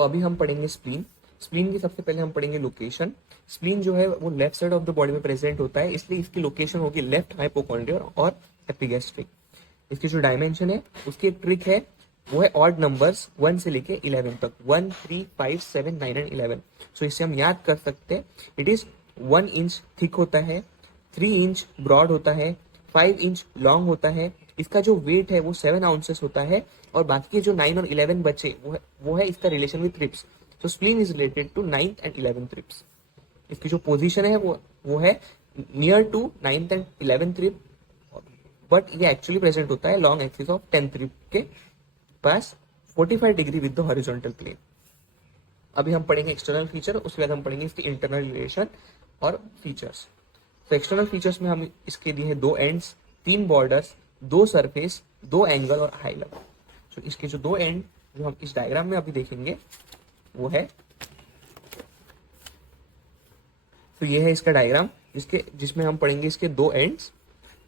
तो अभी हम पढ़ेंगे स्प्लीन। स्प्लीन की सबसे पहले हम पढ़ेंगे लोकेशन। स्प्लीन जो है वो left side of the body में प्रेजेंट होता है, इसलिए इसकी लोकेशन होगी लेफ्ट हाइपोकॉन्ड्रियल और एपिगैस्ट्रिक। इसकी जो डायमेंशन है उसकी एक ट्रिक है, वो है ऑड नंबर्स 1 से लेके 11 तक, 1, 3, 5, 7, 9 एंड 11। सो इससे हम याद कर सकते हैं, इट इज 1 इंच थिक होता है, 3 इंच ब्रॉड होता है, 5 इंच लॉन्ग होता है, इसका जो वेट है वो 7 आउंसेस होता है, और बाकी के जो 9 और 11 बचे वो है इसका relation with ribs. So spleen is related to 9th and 11th ribs. इसकी जो पोजीशन है वो है near to 9th and 11th rib, but ये एक्चुअली प्रेजेंट होता है long axis of 10th rib के पास 45 degree with the horizontal plane. अभी हम पढ़ेंगे एक्सटर्नल फीचर, उसके बाद हम पढ़ेंगे इसके इंटरनल रिलेशन और फीचर्स। तो एक्सटर्नल फीचर्स में हम इसके दिए हैं 2 एंड्स, 3 बॉर्डर्स, 2 सरफेस, 2 एंगल और हाइलम। तो इसके जो 2 एंड जो हम इस डायग्राम में अभी देखेंगे वो है, तो ये है इसका डायग्राम जिसमें हम पढ़ेंगे इसके 2 एंड्स।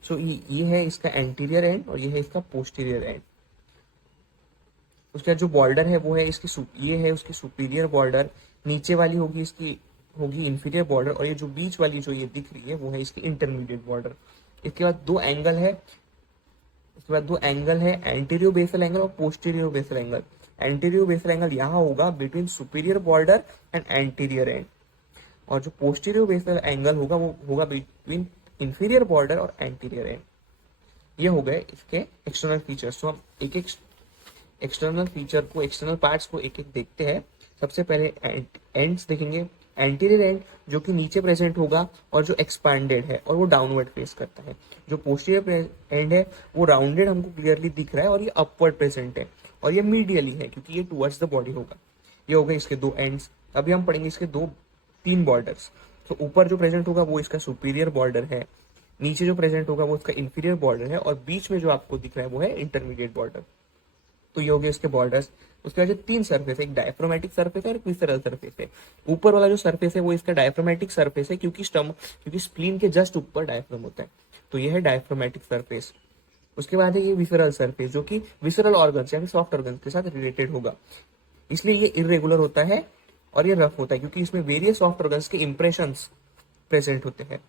सो ये है इसका एंटीरियर एंड और ये है इसका पोस्टीरियर एंड। उसका जो बॉर्डर है वो है ये है उसकी सुपीरियर बॉर्डर, नीचे वाली होगी इंफीरियर बॉर्डर, और ये जो बीच वाली जो ये दिख रही है वो है इसकी इंटरमीडिएट बॉर्डर। इसके बाद 2 एंगल है, एंटीरियर बेसल एंगल और posterior basal angle. Anterior basal angle यहाँ होगा between superior border and anterior end, और जो पोस्टीरियर बेसल एंगल होगा वो होगा बिटवीन इंफीरियर बॉर्डर और एंटीरियर एंड। ये हो गए इसके एक्सटर्नल फीचर्स। तो हम एक एक एक्सटर्नल पार्ट्स को एक एक देखते हैं। सबसे पहले एंड्स देखेंगे। एंटीरियर एंड जो कि नीचे प्रेजेंट होगा और जो एक्सपांडेड है और वो डाउनवर्ड फेस करता है। जो पोस्टीरियर एंड है वो राउंडेड हमको क्लियरली दिख रहा है और ये अपवर्ड प्रेजेंट है, और ये मीडियली है क्योंकि ये टुवर्ड्स द बॉडी होगा। ये हो गए इसके 2 एंड्स। अभी हम पढ़ेंगे इसके 3 बॉर्डर्स। तो ऊपर जो प्रेजेंट होगा वो इसका सुपीरियर बॉर्डर है, नीचे जो प्रेजेंट होगा वो इसका इंफीरियर बॉर्डर है, और बीच में जो आपको दिख रहा है वो है इंटरमीडिएट बॉर्डर। तो ये हो गए इसके बॉर्डर्स। उसके बाद 3 सरफेस है, एक डायफ्रामेटिक सरफेस है और एक विसरल सरफेस है। ऊपर वाला जो सरफेस है वो इसका डायफ्रामेटिक सरफेस है क्योंकि स्प्लीन के जस्ट ऊपर डायफ्राम होता है, तो ये है डायफ्रामेटिक सरफेस। उसके बाद है ये विसरल सरफेस जो कि विसरल ऑर्गन्स यानी सॉफ्ट ऑर्गन्स के साथ रिलेटेड होगा, इसलिए ये इरेगुलर होता है और ये रफ होता है क्योंकि इसमें वेरियस सॉफ्ट ऑर्गन्स के इंप्रेशंस प्रेजेंट होते हैं।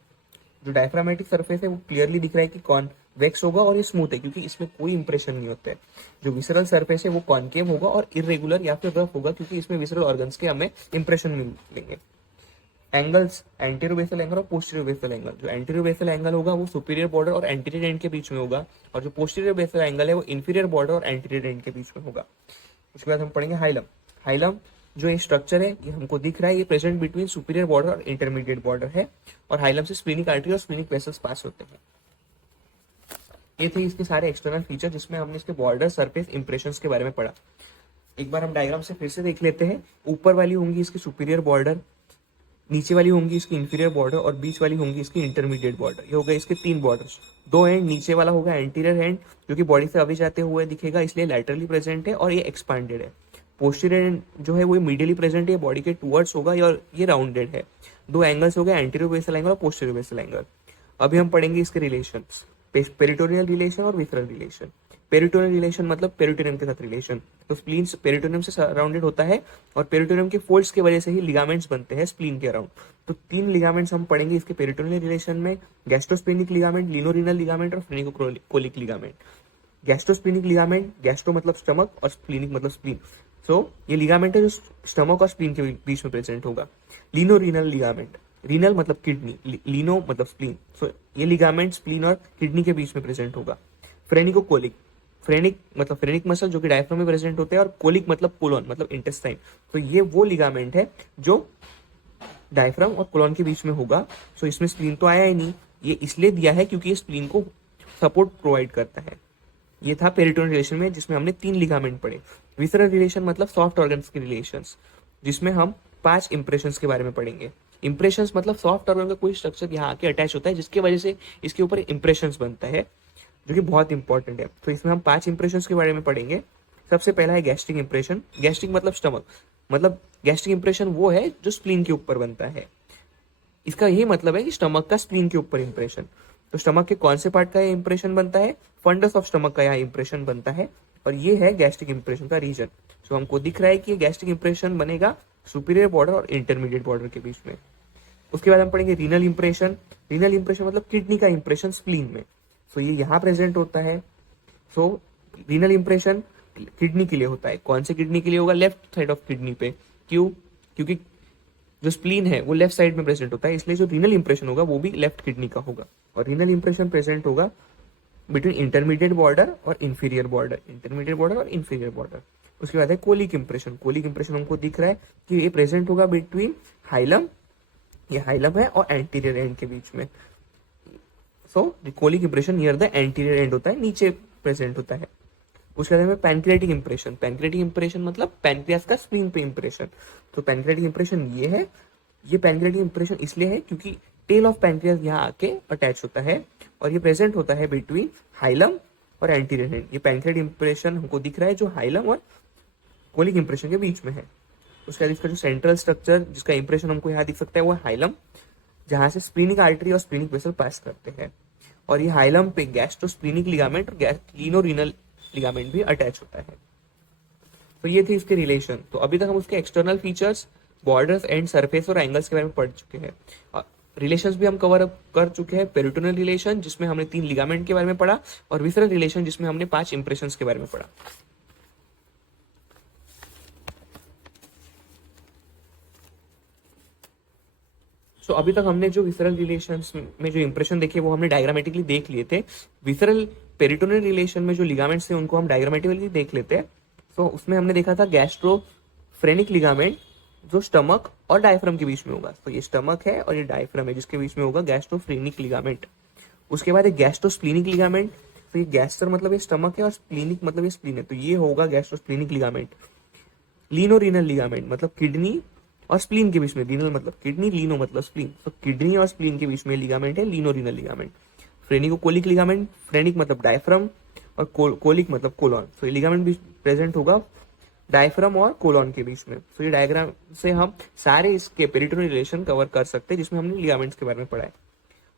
जो डायफ्रामेटिक सरफेस है वो क्लियरली दिख रहा है कि कॉन्वेक्स होगा और ये स्मूथ है क्योंकि इसमें कोई इंप्रेशन नहीं होता है। जो विसरल सरफेस है वो कॉनकेव होगा और इरेगुलर या फिर रफ होगा क्योंकि इसमें विसरल ऑर्गन्स के हमें इंप्रेशन मिलेंगे। एंगल्स एंटीरियर बेसल एंगल और पोस्टीरियर बेसल एंगल। जो एंटीरियर बेसल एंगल होगा वो सुपीरियर बॉर्डर और एंटीरियर एंड के बीच में होगा, और जो पोस्टीरियर बेसल एंगल है वो इंफीरियर बॉर्डर और एंटीरियर एंड के बीच में होगा। उसके बाद हम पढ़ेंगे हाइलम। हाइलम जो ये स्ट्रक्चर है ये हमको दिख रहा है, ये प्रेजेंट बिटवीन सुपीरियर बॉर्डर और इंटरमीडिएट बॉर्डर है, और हाइलम से स्प्लीनिक आर्टरी और स्प्लीनिक वेसल्स पास होते हैं। ये थे इसके सारे एक्सटर्नल फीचर जिसमें हमने इसके बॉर्डर, सरफेस, इंप्रेशंस के बारे में पढ़ा। एक बार हम डायग्राम से फिर से देख लेते हैं। ऊपर वाली होंगी इसकी सुपीरियर बॉर्डर, नीचे वाली होंगी इसकी इंफीरियर बॉर्डर, और बीच वाली होंगी इसकी इंटरमीडिएट बॉर्डर। ये हो गए इसके 3 बॉर्डर्स। 2 एंड, नीचे वाला होगा एंटीरियर एंड जो कि बॉडी से अभी जाते हुए दिखेगा इसलिए लैटरली प्रेजेंट है और ये एक्सपांडेड है। पोस्टीरियर एंड जो है वो मीडियली प्रेजेंट है, बॉडी के टुवर्ड्स होगा और ये राउंडेड है। 2 एंगल्स हो गए एंटीरियर बेसल एंगल और पोस्टीरियर बेसल एंगल। अभी हम पढ़ेंगे इसके रिलेशंस, पेरिटोनियल रिलेशन और विसरल रिलेशन। पेरिटोनियल रिलेशन मतलब पेरिटोनियम के साथ रिलेशन। तो स्प्लीन पेरिटोनियम से सराउंडेड होता है और पेरिटोनियम के फोल्ड्स की वजह से ही लिगामेंट्स बनते हैं स्प्लीन के अराउंड। तो 3 लिगामेंट्स हम पढ़ेंगे इसके पेरिटोनियल रिलेशन में, गैस्ट्रोस्प्लीनिक लिगामेंट, लिनोरिनल लिगामेंट और फ्रेनिकोकोलिक लिगामेंट। गैस्ट्रोस्प्लीनिक लिगामेंट, गैस्ट्रो मतलब स्टमक और स्प्लीनिक मतलब स्प्लीन। सो ये लिगामेंट है जो स्टमक और स्प्लीन के बीच में प्रेजेंट होगा। लिनोरिनल लिगामेंट, रीनल मतलब किडनी, लिनो मतलब स्प्लीन। सो ये लिगामेंट स्प्लीन और किडनी के बीच में प्रेजेंट होगा। फ्रेनिकोकोलिक, फ्रेनिक मतलब फ्रेनिक मसल जो कि डायफ्राम में प्रेजेंट होते हैं, और कोलिक मतलब कोलोन मतलब इंटेस्टाइन। तो ये वो लिगामेंट है जो डायफ्राम और कोलोन के बीच में होगा। सो इसमें स्प्लीन तो आया ही नहीं, ये इसलिए दिया है क्योंकि ये स्प्लीन को सपोर्ट प्रोवाइड करता है। ये था पेरिटोनियल रिलेशन में जिसमें हमने 3 लिगामेंट पढ़े। विसरल रिलेशन मतलब सॉफ्ट ऑर्गन्स के रिलेशंस, जिसमें हम 5 इंप्रेशंस के बारे में पढ़ेंगे। इंप्रेशंस मतलब सॉफ्ट ऑर्गन का कोई स्ट्रक्चर यहाँ आके अटैच होता है जिसकी वजह से इसके ऊपर इंप्रेशंस बनता है, जो कि बहुत इंपॉर्टेंट है। तो इसमें हम 5 इंप्रेशंस के बारे में पढ़ेंगे। सबसे पहला है गैस्ट्रिक इंप्रेशन। गैस्ट्रिक मतलब स्टमक, मतलब गैस्ट्रिक इंप्रेशन वो है जो स्प्लीन के ऊपर बनता है। इसका यही मतलब है कि स्टमक का स्प्लीन के ऊपर इंप्रेशन। तो स्टमक के कौन से पार्ट का इंप्रेशन बनता है? फंडस ऑफ स्टमक का यहाँ इंप्रेशन बनता है, और ये है गैस्ट्रिक इंप्रेशन का रीजन। सो हमको दिख रहा है कि गैस्ट्रिक इंप्रेशन बनेगा सुपीरियर बॉर्डर और इंटरमीडिएट बॉर्डर के बीच में। उसके बाद हम पढ़ेंगे रीनल इंप्रेशन। रीनल इंप्रेशन मतलब किडनी का इंप्रेशन स्प्लीन में। सो ये यहाँ प्रेजेंट होता है। सो रीनल इंप्रेशन किडनी के लिए होता है। कौन से किडनी के लिए होगा? लेफ्ट साइड ऑफ किडनी पे। क्यों? क्योंकि जो स्प्लीन है वो लेफ्ट साइड में प्रेजेंट होता है, इसलिए जो रीनल इंप्रेशन होगा वो भी लेफ्ट किडनी का होगा। और रीनल इंप्रेशन प्रेजेंट होगा बिटवीन इंटरमीडिएट बॉर्डर और इंफीरियर बॉर्डर, इंटरमीडिएट बॉर्डर और इंफीरियर बॉर्डर। उसके बाद है कोलिक इंप्रेशन। कोलिक इंप्रेशन हमको दिख रहा है कि ये प्रेजेंट होगा बिटवीन हाइलम, ये हाइलम है, और एंटीरियर एंड के बीच में। So colic impression near the anterior end होता है, नीचे प्रेजेंट होता है। उसके बाद में पैनक्रियाटिक इंप्रेशन। पैनक्रियाटिक इंप्रेशन मतलब पैनक्रियास का स्प्लीन पे इंप्रेशन। तो पैनक्रियाटिक इंप्रेशन ये है। ये पैनक्रियाटिक इंप्रेशन इसलिए है क्योंकि टेल ऑफ पैनक्रियास यहाँ आके अटैच होता है और ये प्रेजेंट होता है बिटवीन हाइलम और एंटीरियर एंड। ये पैनक्रियाटिक इंप्रेशन हमको दिख रहा है जो हाइलम और कोलिक इंप्रेशन के बीच में है। उसके बाद इसका जो सेंट्रल स्ट्रक्चर जिसका इंप्रेशन हमको यहाँ दिख सकता है वो हाइलम, जहां से स्प्लीनिक आर्टरी और स्प्लीनिक वेसल पास करते हैं। और ये हाइलम पे गैस्ट्रोस्प्लीनिक लिगामेंट और लीनोरीनल लिगामेंट भी अटैच होता है। तो ये थे इसके रिलेशन। तो अभी तक हम उसके external features, borders, and surface और एंगल्स के बारे में पढ़ चुके हैं। रिलेशंस भी हम कवर अप कर चुके हैं। पेरिटोनियल रिलेशन जिसमें हमने 3 लिगामेंट के बारे में पढ़ा, और विसरल रिलेशन जिसमें हमने 5 इंप्रेशंस के बारे में पढ़ा। सो अभी तक हमने जो विसरल रिलेशंस में जो इंप्रेशन देखे वो हमने डायग्रामेटिकली देख लिए थे। विसरल पेरिटोनियल रिलेशन में जो लिगामेंट्स थे उनको हम डायग्रामेटिकली देख लेते हैं। सो उसमें हमने देखा था गैस्ट्रोफ्रेनिक लिगामेंट जो स्टमक और डायफ्राम के बीच में होगा। तो ये स्टमक है और ये डायफ्राम है जिसके बीच में होगा गैस्ट्रोफ्रेनिक लिगामेंट। उसके बाद एक गैस्ट्रोस्प्लीनिक लिगामेंट। तो ये गैस्ट्र मतलब ये स्टमक है और स्प्लीनिक मतलब ये स्प्लीन है, तो ये होगा गैस्ट्रोस्प्लीनिक लिगामेंट। लीनोरीनल लिगामेंट मतलब किडनी और स्प्लीन के बीच में, रीनल मतलब किडनी, लीनो मतलब स्प्लीन, तो किडनी और स्प्लीन के बीच में लिगामेंट है लीनोरीनल लिगामेंट। फ्रेनिकोकोलिक लिगामेंट, फ्रेनिक मतलब डायफ्राम और कोलिक मतलब कोलॉन। तो ये लिगामेंट भी प्रेजेंट होगा डायफ्राम और कोलॉन के बीच में। तो ये डायग्राम से हम सारे इसके पेरिटोनियल रिलेशन कवर कर सकते हैं जिसमें हमने लिगामेंट्स के बारे में पढ़ा है।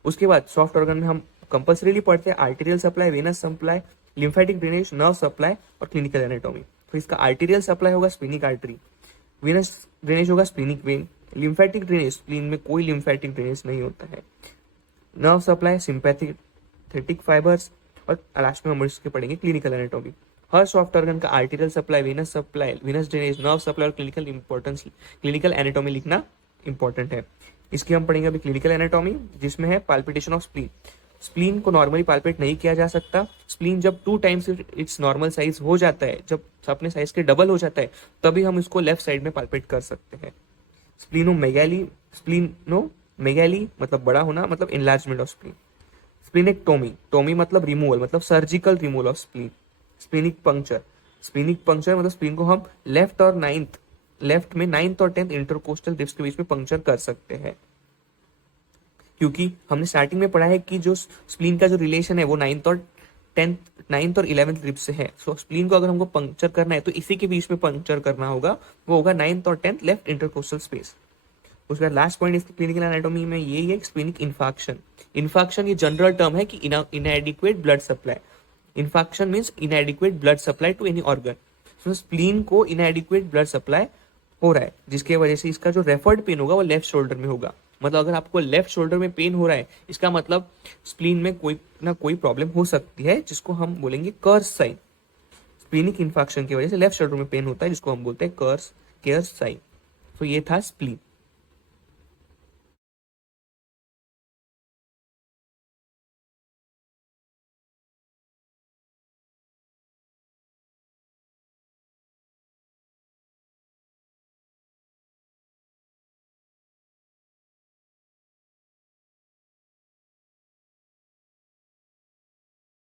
उसके बाद सॉफ्ट ऑर्गन में हम कंपल्सरीली पढ़ते हैं arterial supply, venous supply, lymphatic drainage, nerve supply और क्लिनिकल एनाटॉमी। तो इसका आर्टेरियल सप्लाई होगा स्प्लीनिक आर्टरी, वेनस ड्रेनेज होगा splenic vein, lymphatic drainage spleen में कोई लिम्फेटिक ड्रेनेज नहीं होता है, नर्व सप्लाई सिंपैथेटिक फाइबर्स, और लास्ट में हम इसके पढ़ेंगे क्लिनिकल एनाटॉमी। हर सॉफ्ट ऑर्गन का arterial supply, venous supply, venous drainage, nerve supply और क्लिनिकल एनाटॉमी लिखना इंपॉर्टेंट है। इसकी हम पढ़ेंगे अभी क्लिनिकल एनाटॉमी जिसमें है पाल्पिटेशन ऑफ स्प्लीन। स्प्लीन को नॉर्मली पाल्पेट नहीं किया जा सकता। स्प्लीन जब 2 टाइम्स इट्स नॉर्मल साइज हो जाता है, जब अपने साइज के डबल हो जाता है, तभी हम इसको लेफ्ट साइड में पाल्पेट कर सकते हैं। स्प्लीनोमेगाली मतलब बड़ा होना, मतलब इनलार्जमेंट ऑफ स्प्लीन। स्प्लीनेक्टोमी, टोमी मतलब रिमूवल, मतलब surgical removal of spleen. Splenic puncture मतलब स्प्लीन को हम लेफ्ट में 9th और 10th इंटरकोस्टल रिब्स के बीच में पंक्चर कर सकते हैं, क्योंकि हमने स्टार्टिंग में पढ़ा है कि जो स्प्लीन का जो रिलेशन है वो 9th और 11th रिब्स से है। सो स्प्लीन को अगर हमको पंक्चर करना है तो इसी के बीच में पंक्चर करना होगा, वो होगा 9th और 10th लेफ्ट इंटरकोस्टल स्पेस। उसके बाद लास्ट पॉइंट इसकी क्लिनिकल एनाटॉमी में यही है स्प्लीनिक इन्फाक्शन। इन्फाक्शन ये जनरल टर्म है कि inadequate blood supply. Infarction means inadequate blood supply to any organ. So spleen को इनएडिक्वेट ब्लड सप्लाई हो रहा है, जिसके वजह से इसका जो रेफर्ड पेन होगा वो लेफ्ट शोल्डर में होगा। मतलब अगर आपको लेफ्ट शोल्डर में पेन हो रहा है, इसका मतलब स्प्लीन में कोई ना कोई प्रॉब्लम हो सकती है, जिसको हम बोलेंगे कर्स साइन। स्प्लीनिक इन्फेक्शन की वजह से लेफ्ट शोल्डर में पेन होता है, जिसको हम बोलते हैं कर्स साइन। तो ये था स्प्लीन।